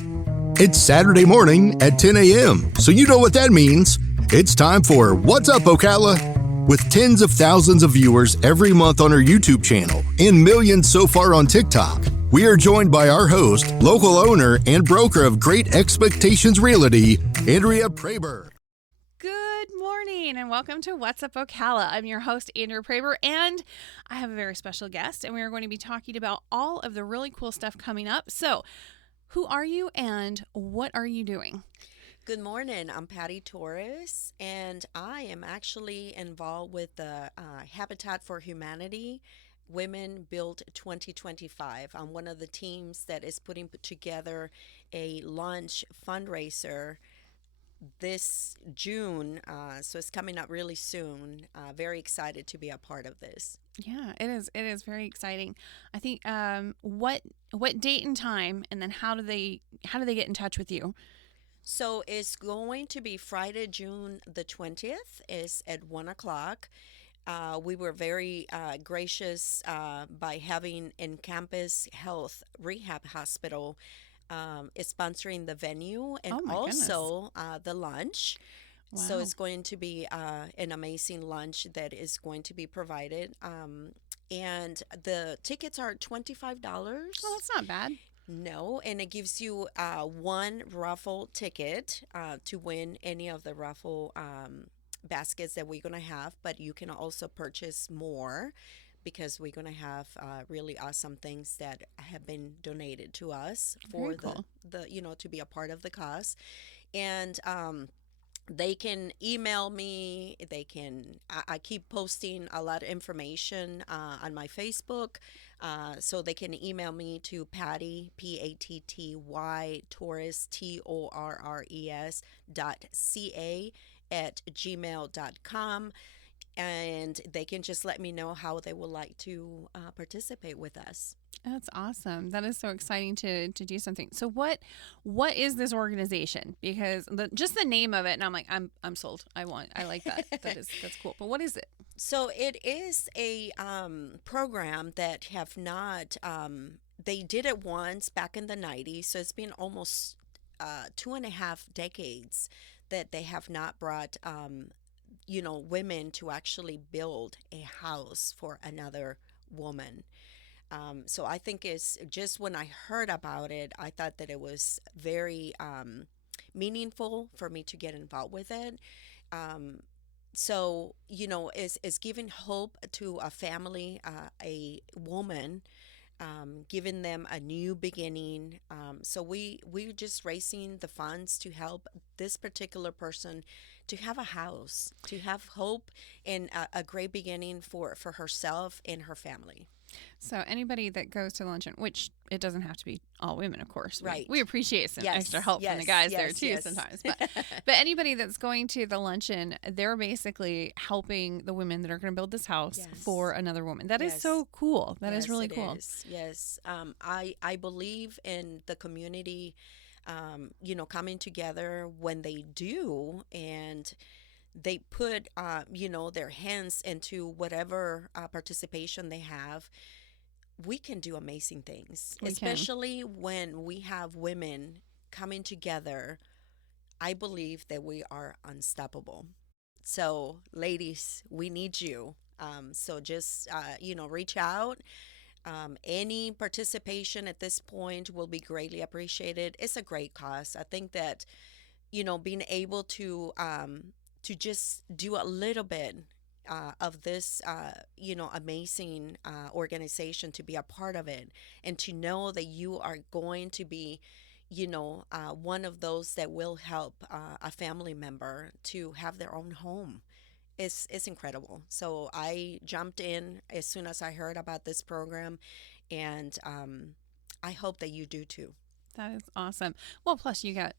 It's Saturday morning at 10 a.m., so you know what that means. It's time for What's Up, Ocala? With tens of thousands of viewers every month on our YouTube channel and millions so far on TikTok, we are joined by our host, local owner, and broker of Great Expectations Realty, Andrea Praber. Good morning and welcome to What's Up, Ocala. I'm your host, Andrea Praber, and I have a very special guest, and we are going to be talking about all of the really cool stuff coming up. So, who are you and what are you doing? Good morning. I'm Patty Torres, and I am actually involved with the Habitat for Humanity Women Build 2025. I'm one of the teams that is putting together a lunch fundraiser this June, so it's coming up really soon. Very excited to be a part of this. Yeah, it is. It is very exciting. I think what date and time, and then how do they get in touch with you? So it's going to be Friday, June the 20th. Is at 1:00. We were very gracious by having In-Campus Health Rehab Hospital is sponsoring the venue and also the lunch. Wow. So it's going to be an amazing lunch that is going to be provided. And the tickets are $25. Well, that's not bad. No, and it gives you one raffle ticket to win any of the raffle baskets that we're going to have, but you can also purchase more because we're going to have really awesome things that have been donated to us for the to be a part of the cause. And they can email me. I keep posting a lot of information on my Facebook. So they can email me to Patty, Patty, Torres, Torres .ca @gmail.com. And they can just let me know how they would like to participate with us. That's awesome. That is so exciting to do something. So what is this organization? Because just the name of it, and I'm like, I'm sold. I like that. That's cool. But what is it? So it is a program that have not. They did it once back in the 90s. So it's been almost 2.5 decades that they have not brought women to actually build a house for another woman. So I think it's just when I heard about it, I thought that it was very meaningful for me to get involved with it. So, it's giving hope to a family, a woman, giving them a new beginning. So we're just raising the funds to help this particular person to have a house, to have hope and a great beginning for herself and her family. So anybody that goes to luncheon, which it doesn't have to be all women, of course. Right. We appreciate some extra help from the guys there too sometimes. But anybody that's going to the luncheon, they're basically helping the women that are going to build this house for another woman. That is so cool. That is really cool. Yes. I believe in the community, coming together when they do, and they put, their hands into whatever participation they have. We can do amazing things, especially when we have women coming together. I believe that we are unstoppable. So, ladies, we need you. So just, reach out. Any participation at this point will be greatly appreciated. It's a great cause. I think that, being able to just do a little bit of this, amazing organization, to be a part of it, and to know that you are going to be, one of those that will help a family member to have their own home. It's incredible. So I jumped in as soon as I heard about this program, and I hope that you do too. That is awesome. Well, plus you got,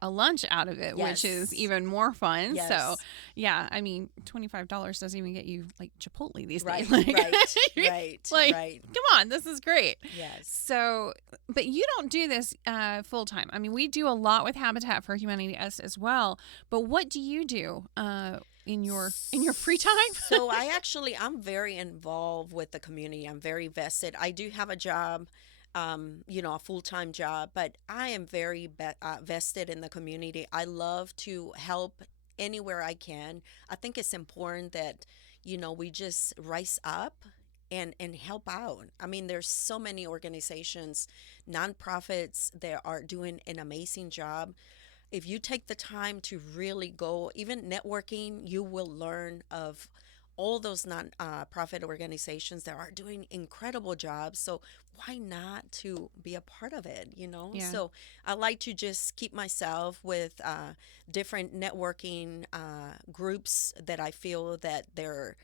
a lunch out of it, which is even more fun. Yes. So, yeah, I mean, $25 doesn't even get you like Chipotle these days. Right. Come on, this is great. Yes. So, but you don't do this full time. I mean, we do a lot with Habitat for Humanity as well. But what do you do in your free time? So I'm very involved with the community. I'm very vested. I do have a job a full-time job, but I am very vested in the community. I love to help anywhere I can. I think it's important that, we just rise up and help out. I mean, there's so many organizations, nonprofits that are doing an amazing job. If you take the time to really go, even networking, you will learn of all those non-profit organizations that are doing incredible jobs. So why not to be a part of it, Yeah. So I like to just keep myself with different networking groups that I feel that they're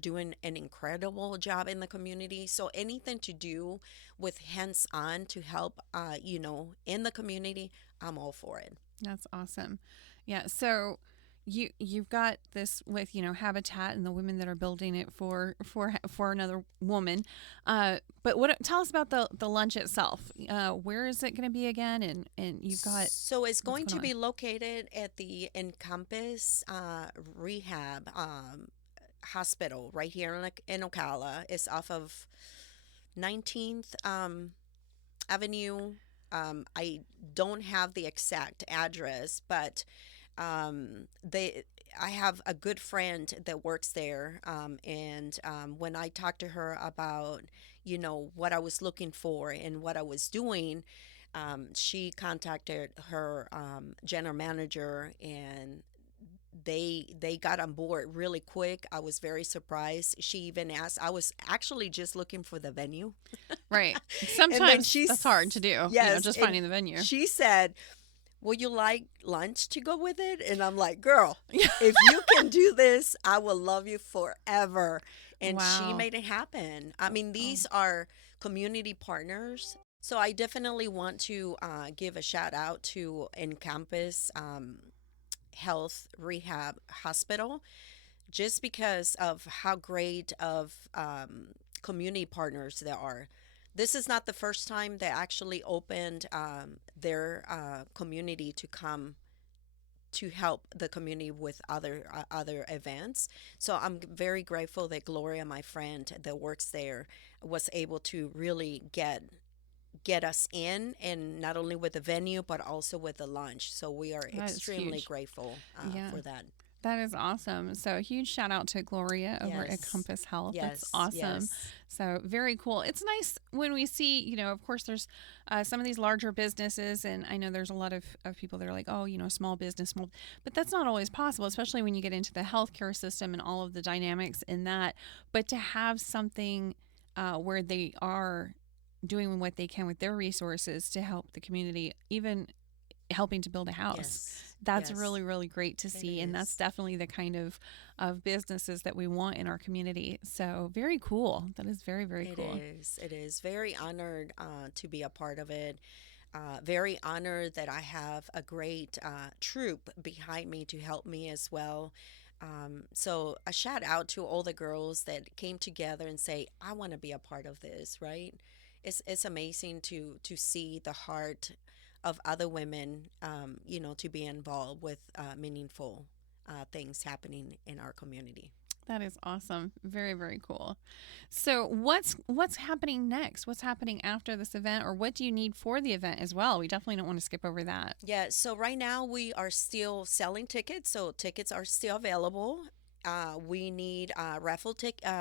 doing an incredible job in the community. So anything to do with hands-on to help, in the community, I'm all for it. That's awesome. Yeah. So you've got this with Habitat and the women that are building it for another woman. But tell us about the lunch itself. Where is it going to be again? And you've got So it's what's going to going be located at the Encompass Rehab Hospital right here in Ocala. It's off of 19th Avenue. I don't have the exact address, but they I have a good friend that works there, and when I talked to her about what I was looking for and what I was doing, she contacted her general manager, and they got on board really quick. I was very surprised. She even asked. I was actually just looking for the venue. right. And then Sometimes that's hard to do. yes, Just and finding the venue. she said, "Would you like lunch to go with it?" And I'm like, "Girl, if you can do this, I will love you forever." And she Wow. made it happen. I mean, Oh, these are community partners. So I definitely want to give a shout out to Encompass Health Rehab Hospital, just because of how great of community partners there are. This is not the first time they actually opened their community to come to help the community with other events. So I'm very grateful that Gloria, my friend that works there, was able to really get us in, and not only with the venue but also with the lunch. So we are that is extremely huge. grateful Yeah. for that. That is awesome. So a huge shout out to Gloria over at Yes. Compass Health. That's Yes. awesome. Yes. So very cool. It's nice when we see, of course, there's some of these larger businesses, and I know there's a lot of people that are like, oh, small business, small, but that's not always possible, especially when you get into the healthcare system and all of the dynamics in that. But to have something where they are doing what they can with their resources to help the community, even helping to build a house. Yes. That's Yes. really, really great to It see. And that's is. definitely the kind of businesses that we want in our community. So very cool. That is very, very It cool. is. It is. Very honored to be a part of it. Very honored that I have a great troop behind me to help me as well. So a shout out to all the girls that came together and say, "I want to be a part of this." Right? It's amazing to see the heart of other women, to be involved with meaningful things happening in our community. That is awesome. Very, very cool. So what's happening next? What's happening after this event, or what do you need for the event as well? We definitely don't want to skip over that. Yeah, so right now we are still selling tickets, so tickets are still available. We need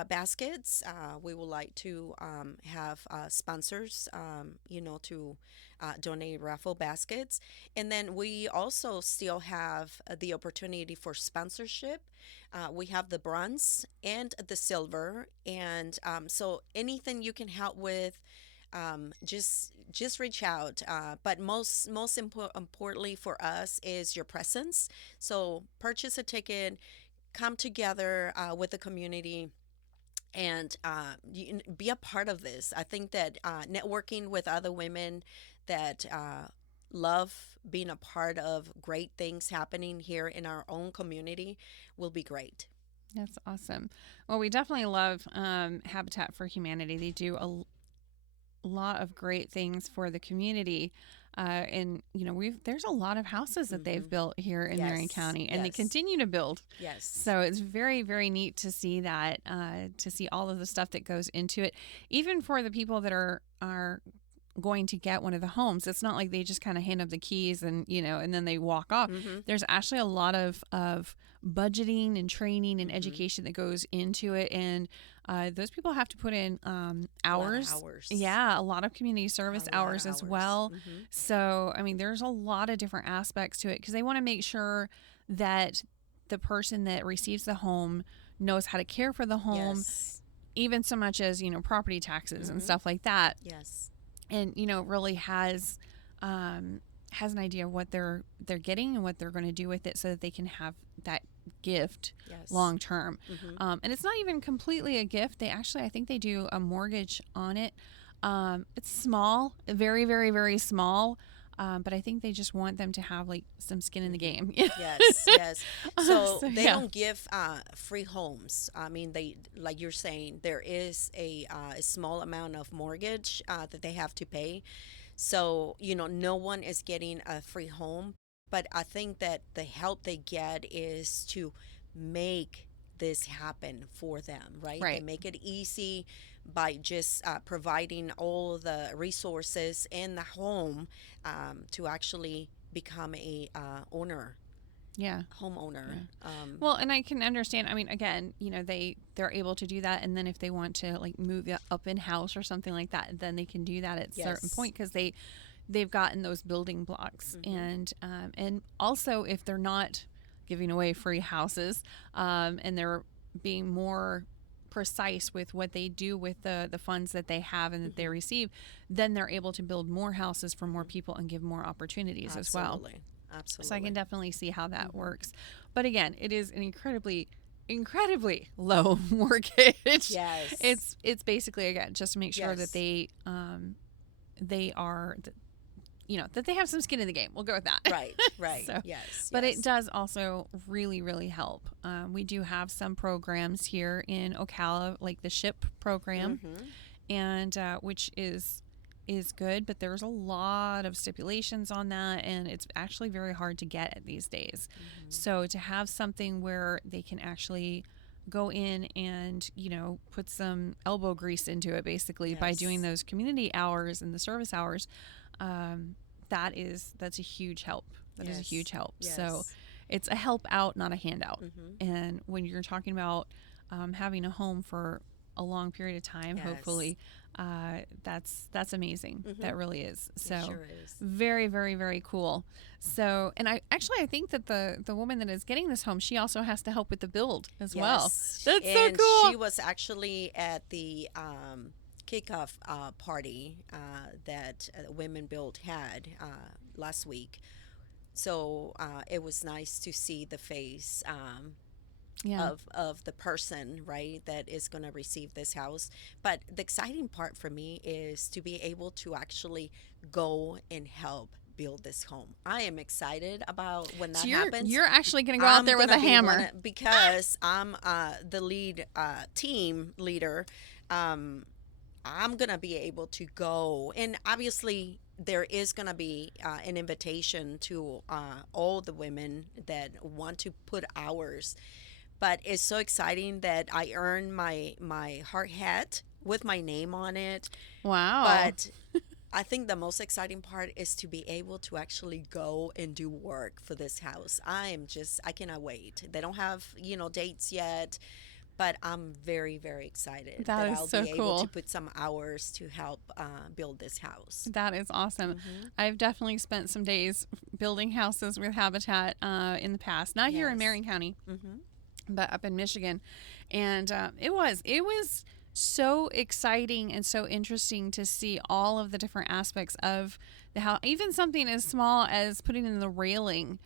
baskets. We would like to have sponsors, to donate raffle baskets. And then we also still have the opportunity for sponsorship. We have the bronze and the silver. And so anything you can help with, just reach out. But importantly for us is your presence. So purchase a ticket, come together with the community, and be a part of this. I think that networking with other women that love being a part of great things happening here in our own community will be great. That's awesome. Well, we definitely love Habitat for Humanity. They do lot of great things for the community. And there's a lot of houses that they've built here in Marion Yes. County, and they Yes. continue to build. Yes. So it's very, very neat to see that, to see all of the stuff that goes into it, even for the people that are going to get one of the homes. It's not like they just kind of hand up the keys and then they walk off. There's actually a lot of budgeting and training and education that goes into it, and those people have to put in hours. A lot of hours. Yeah, a lot of community service A lot of hours as hours. well. So, I mean, there's a lot of different aspects to it because they want to make sure that the person that receives the home knows how to care for the home, Yes. even so much as, property taxes and stuff like that. Yes. And, really has an idea of what they're getting and what they're going to do with it so that they can have that gift Yes. long term. And it's not even completely a gift. I think they do a mortgage on it. It's small, very, very, very small. But I think they just want them to have like some skin in the game. Yes, yes. So they yeah. don't give free homes. I mean, they, like you're saying, there is a small amount of mortgage that they have to pay. So, no one is getting a free home. But I think that the help they get is to make this happen for them, right? Right. They make it easy by just providing all the resources in the home to actually become a Yeah. homeowner. Well, and I can understand. I mean, again, they're able to do that, and then if they want to like move up in house or something like that, then they can do that at a certain Yes. point because they've gotten those building blocks, and also if they're not giving away free houses, and they're being more precise with what they do with the funds that they have and that they receive, then they're able to build more houses for more people and give more opportunities as well. Absolutely. So I can definitely see how that works. But again, it is an incredibly low mortgage. Yes. It's basically, again, just to make sure that they are that they have some skin in the game. We'll go with that. Right. So, yes. But yes. it does also really, really help. We do have some programs here in Ocala, like the SHIP program, and which is good, but there's a lot of stipulations on that, and it's actually very hard to get at these days. So to have something where they can actually go in and put some elbow grease into it, basically, by doing those community hours and the service hours, that's a huge help. That is a huge help. Yes. So it's a help out, not a handout. And when you're talking about having a home for a long period of time, hopefully, that's amazing. That really is. So It sure is. very, very, very cool. So, and I think that the woman that is getting this home, she also has to help with the build as well. Yes. That's and so cool. She was actually at the kickoff party that Women Build had last week. So it was nice to see the face of the person, right, that is going to receive this house. But the exciting part for me is to be able to actually go and help build this home. I am excited about when that happens. You're actually going to go out there with a hammer. Because I'm the lead team leader. I'm going to be able to go. And obviously, there is going to be an invitation to all the women that want to put hours. But it's so exciting that I earned my hard hat with my name on it. Wow. But I think the most exciting part is to be able to actually go and do work for this house. I cannot wait. They don't have, dates yet, but I'm very, very excited that is I'll so be cool. able to put some hours to help build this house. That is awesome. I've definitely spent some days building houses with Habitat in the past, not here in Marion County, but up in Michigan. And it was so exciting and so interesting to see all of the different aspects of the house, even something as small as putting in the railing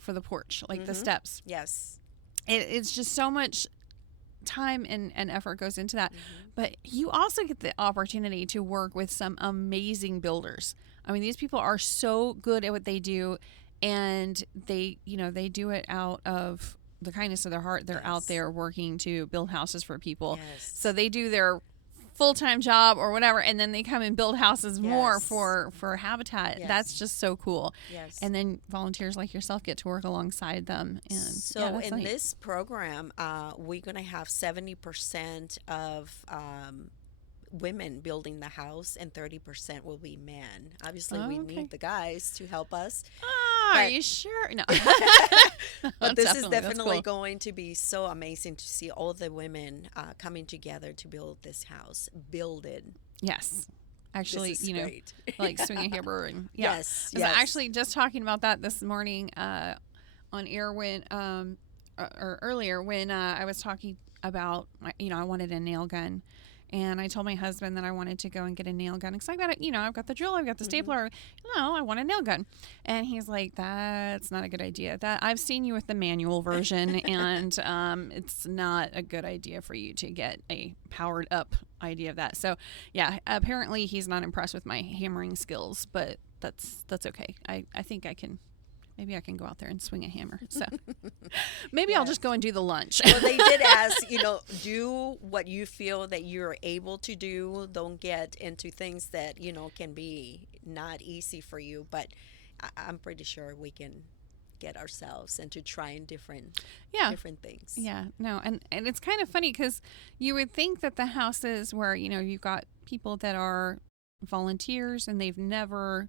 for the porch, like the steps. Yes. It's just so much time and effort goes into that. But you also get the opportunity to work with some amazing builders. I mean, these people are so good at what they do, and they do it out of the kindness of their heart. They're out there working to build houses for people. Yes. So they do their full-time job or whatever, and then they come and build houses more Yes. for habitat. Yes. That's just so cool. Yes. And then volunteers like yourself get to work alongside them. And So that's in neat. this program, we're going to have 70% of women building the house and 30% will be men. Obviously, we Okay. need the guys to help us. Are but- you sure? No. But this is That's definitely cool. going to be so amazing to see all the women coming together to build this house. Build it. Yes. Actually, This is great. like swing a hammer and yeah. Yes. I was actually just talking about that this morning on air when or earlier when I was talking about I wanted a nail gun. And I told my husband that I wanted to go and get a nail gun because I've got I've got the drill, I've got the stapler. No, I want a nail gun. And he's like, "That's not a good idea. That I've seen you with the manual version, and it's not a good idea for you to get a powered up idea of that." So, yeah, apparently he's not impressed with my hammering skills, but that's okay. I think I can. Maybe I can go out there and swing a hammer. So maybe I'll just go and do the lunch. Well, they did ask, do what you feel that you're able to do. Don't get into things that, can be not easy for you. But I'm pretty sure we can get ourselves into trying different things. Yeah, no, and it's kind of funny because you would think that the houses where, you've got people that are volunteers and they've never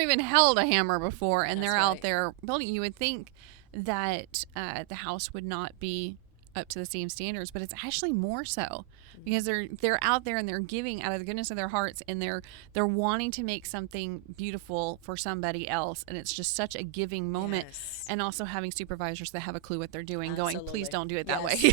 even held a hammer before and That's they're right. out there building, you would think that the house would not be up to the same standards, but it's actually more so because they're out there and they're giving out of the goodness of their hearts and they're wanting to make something beautiful for somebody else, and it's just such a giving moment. Yes. And also having supervisors that have a clue what they're doing, going, please Absolutely. don't do it that Yes. way.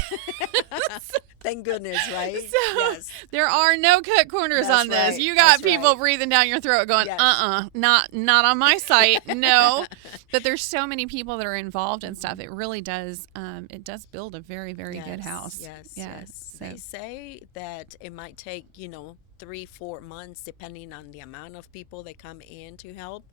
Thank goodness, right? So Yes. there are no cut corners That's on this. right. You got That's people right. breathing down your throat going, Yes. not on my site. No. But there's so many people that are involved and stuff. It really does it does build a very, very good Yes, house. Yes, Yeah, yes. so- They say that it might take, 3-4 months depending on the amount of people that come in to help.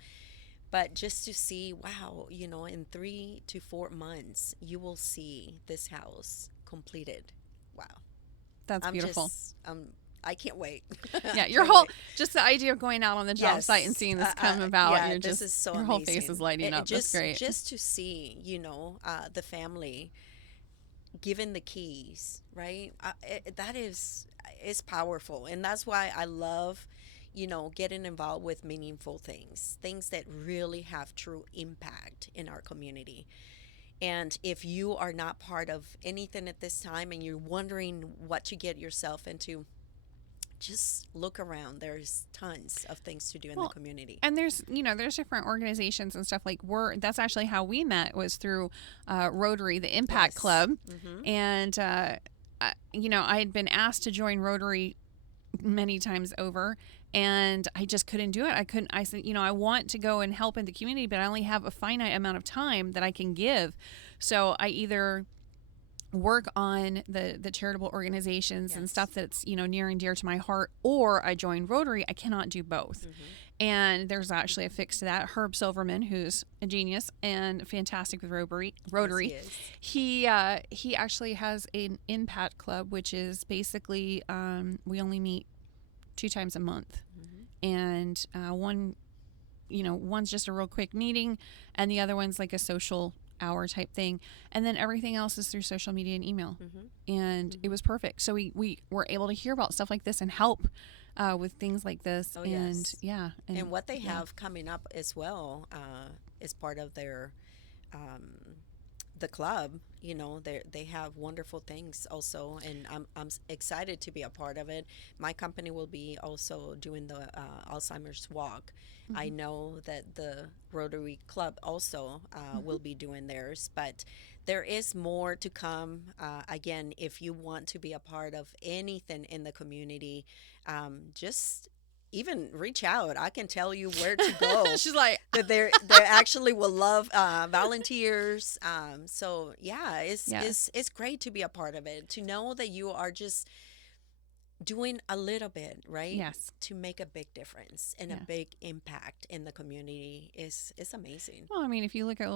But just to see, wow, in 3 to 4 months, you will see this house completed. Wow. That's beautiful. I can't wait. Yeah, I your can't whole wait. just the idea of going out on the job Yes. site and seeing this come about, Yeah, you're this just is so your whole face is amazing. lighting up. Just, That's great. Just to see, the family given the keys, right? That is powerful, and that's why I love, getting involved with meaningful things that really have true impact in our community. And if you are not part of anything at this time and you're wondering what to get yourself into, just look around. There's tons of things to do in the community. And there's different organizations and stuff like that's actually how we met was through Rotary, the Impact Yes. Club. Mhm. And, I had been asked to join Rotary many times over and I just couldn't do it. I said, I want to go and help in the community, but I only have a finite amount of time that I can give. So I either work on the charitable organizations and Yes. stuff that's near and dear to my heart, or I join Rotary. I cannot do both. And there's actually a fix to that. Herb Silverman, who's a genius and fantastic with Rotary, Yes, he actually has an Impact Club, which is basically we only meet 2 times a month, and one's just a real quick meeting, and the other one's like a social hour type thing, and then everything else is through social media and email. And it was perfect. So we were able to hear about stuff like this and help with things like this. Oh, and yes. yeah, and what they have coming up as well is part of their the club. They have wonderful things also, and I'm excited to be a part of it. My company will be also doing the Alzheimer's walk. I know that the Rotary Club also will be doing theirs, but there is more to come. Again, if you want to be a part of anything in the community, just even reach out. I can tell you where to go. She's like, that they actually will love volunteers. So yeah, it's great to be a part of it. To know that you are just doing a little bit, right? Yes. To make a big difference and a big impact in the community is amazing. well, I mean, if you look at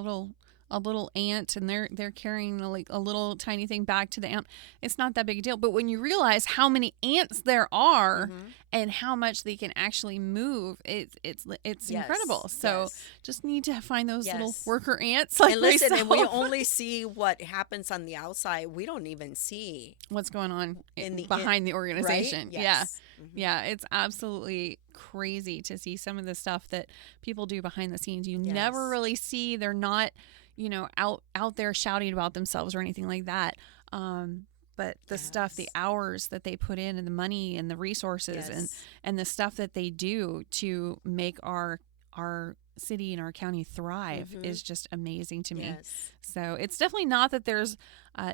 a a little ant and they're carrying like a little tiny thing back to the ant, it's not that big a deal. But when you realize how many ants there are and how much they can actually move, it's incredible. So just need to find those little worker ants like and listen, myself. And we only see what happens on the outside. We don't even see what's going on behind the organization. Right? Yes. Yeah, it's absolutely crazy to see some of the stuff that people do behind the scenes. You never really see. They're not, out there shouting about themselves or anything like that. But the stuff, the hours that they put in and the money and the resources and the stuff that they do to make our city and our county thrive is just amazing to me. So it's definitely not that there's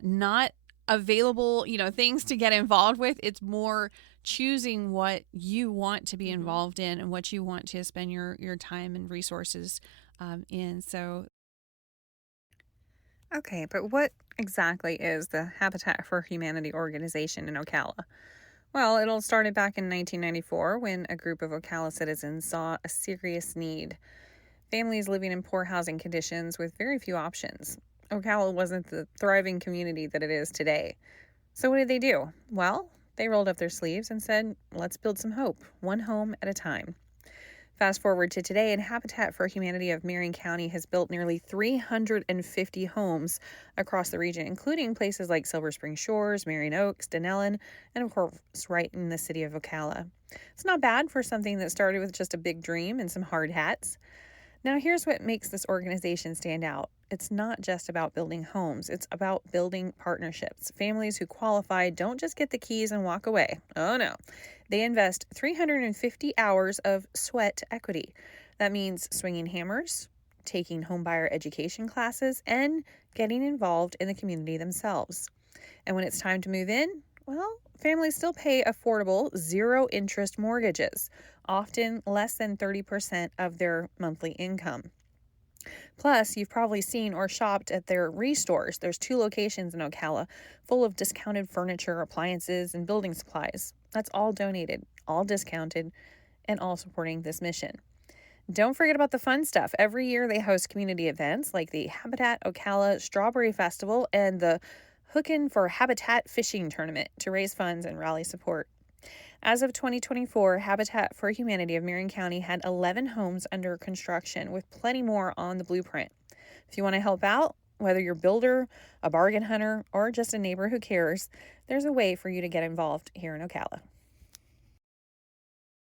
not available, things to get involved with. It's more choosing what you want to be involved in and what you want to spend your time and resources in. So, okay, but what exactly is the Habitat for Humanity organization in Ocala? Well, it all started back in 1994 when a group of Ocala citizens saw a serious need. Families living in poor housing conditions with very few options. Ocala wasn't the thriving community that it is today. So what did they do? Well, they rolled up their sleeves and said, let's build some hope, one home at a time. Fast forward to today, and Habitat for Humanity of Marion County has built nearly 350 homes across the region, including places like Silver Spring Shores, Marion Oaks, Denellen, and of course, right in the city of Ocala. It's not bad for something that started with just a big dream and some hard hats. Now, here's what makes this organization stand out. It's not just about building homes. It's about building partnerships. Families who qualify don't just get the keys and walk away. Oh, no. They invest 350 hours of sweat equity. That means swinging hammers, taking homebuyer education classes, and getting involved in the community themselves. And when it's time to move in, well, families still pay affordable, zero-interest mortgages, often less than 30% of their monthly income. Plus, you've probably seen or shopped at their restores. There's 2 locations in Ocala full of discounted furniture, appliances, and building supplies. That's all donated, all discounted, and all supporting this mission. Don't forget about the fun stuff. Every year they host community events like the Habitat Ocala Strawberry Festival and the Hookin' for Habitat Fishing Tournament to raise funds and rally support. As of 2024, Habitat for Humanity of Marion County had 11 homes under construction, with plenty more on the blueprint. If you want to help out, whether you're a builder, a bargain hunter, or just a neighbor who cares, there's a way for you to get involved here in Ocala.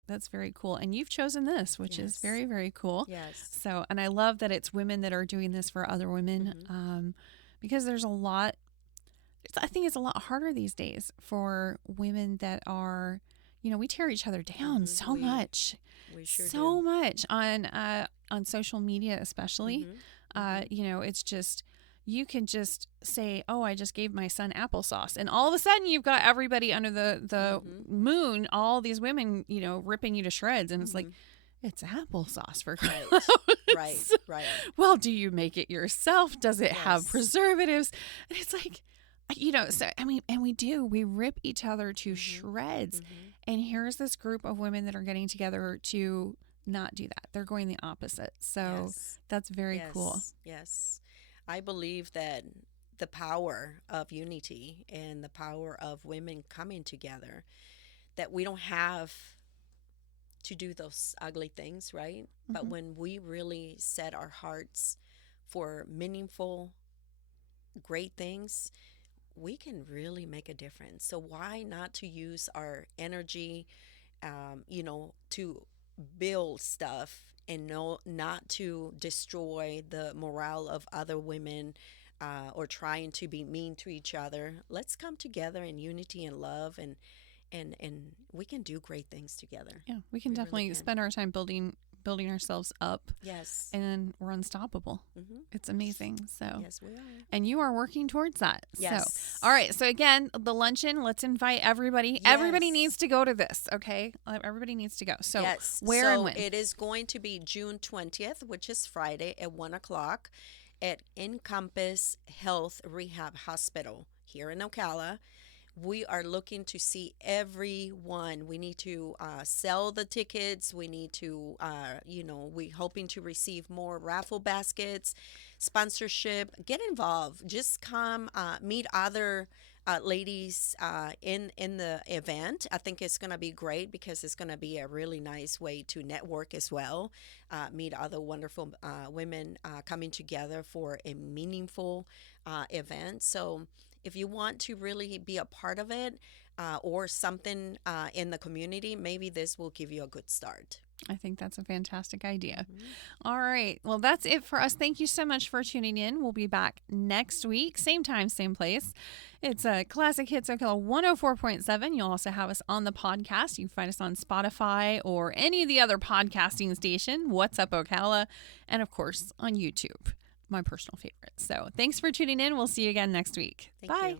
That's very cool. And you've chosen this, which is very, very cool. Yes. So, and I love that it's women that are doing this for other women because there's a lot, I think it's a lot harder these days for women that are, we tear each other down so much. We sure so do. much on social media, especially. It's just, you can just say, oh, I just gave my son applesauce. And all of a sudden you've got everybody under the moon, all these women, ripping you to shreds. And it's like, it's applesauce for crying out loud. Right. Well, do you make it yourself? Does it have preservatives? And it's like, so, we rip each other to shreds. And here's this group of women that are getting together to not do that. They're going the opposite. So that's very cool. Yes. I believe that the power of unity and the power of women coming together, that we don't have to do those ugly things, right? But when we really set our hearts for meaningful, great things, we can really make a difference. So why not to use our energy, to build stuff and not to destroy the morale of other women or trying to be mean to each other. Let's come together in unity and love, and we can do great things together. Yeah, we can definitely spend our time building ourselves up. Yes. And we're unstoppable. It's amazing. So yes, we are. And you are working towards that. Yes. So, all right. So again, the luncheon, let's invite everybody. Yes. Everybody needs to go to this. Okay. Everybody needs to go. So where and when? It is going to be June 20th, which is Friday at 1:00 at Encompass Health Rehab Hospital here in Ocala. we are looking to see everyone. We need to sell the tickets. We need to, we're hoping to receive more raffle baskets, sponsorship. Get involved. Just come meet other ladies in the event. I think it's going to be great because it's going to be a really nice way to network as well. Meet other wonderful women coming together for a meaningful event. So if you want to really be a part of it or something in the community, maybe this will give you a good start. I think that's a fantastic idea. All right. Well, that's it for us. Thank you so much for tuning in. We'll be back next week, same time, same place. It's a Classic Hits Ocala 104.7. You'll also have us on the podcast. You can find us on Spotify or any of the other podcasting station, What's Up Ocala, and of course on YouTube, my personal favorite. So thanks for tuning in. We'll see you again next week. Bye.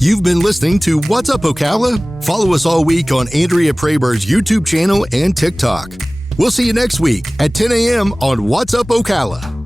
You've been listening to What's Up Ocala? Follow us all week on Andrea Praber's YouTube channel and TikTok. We'll see you next week at 10 a.m. on What's Up Ocala.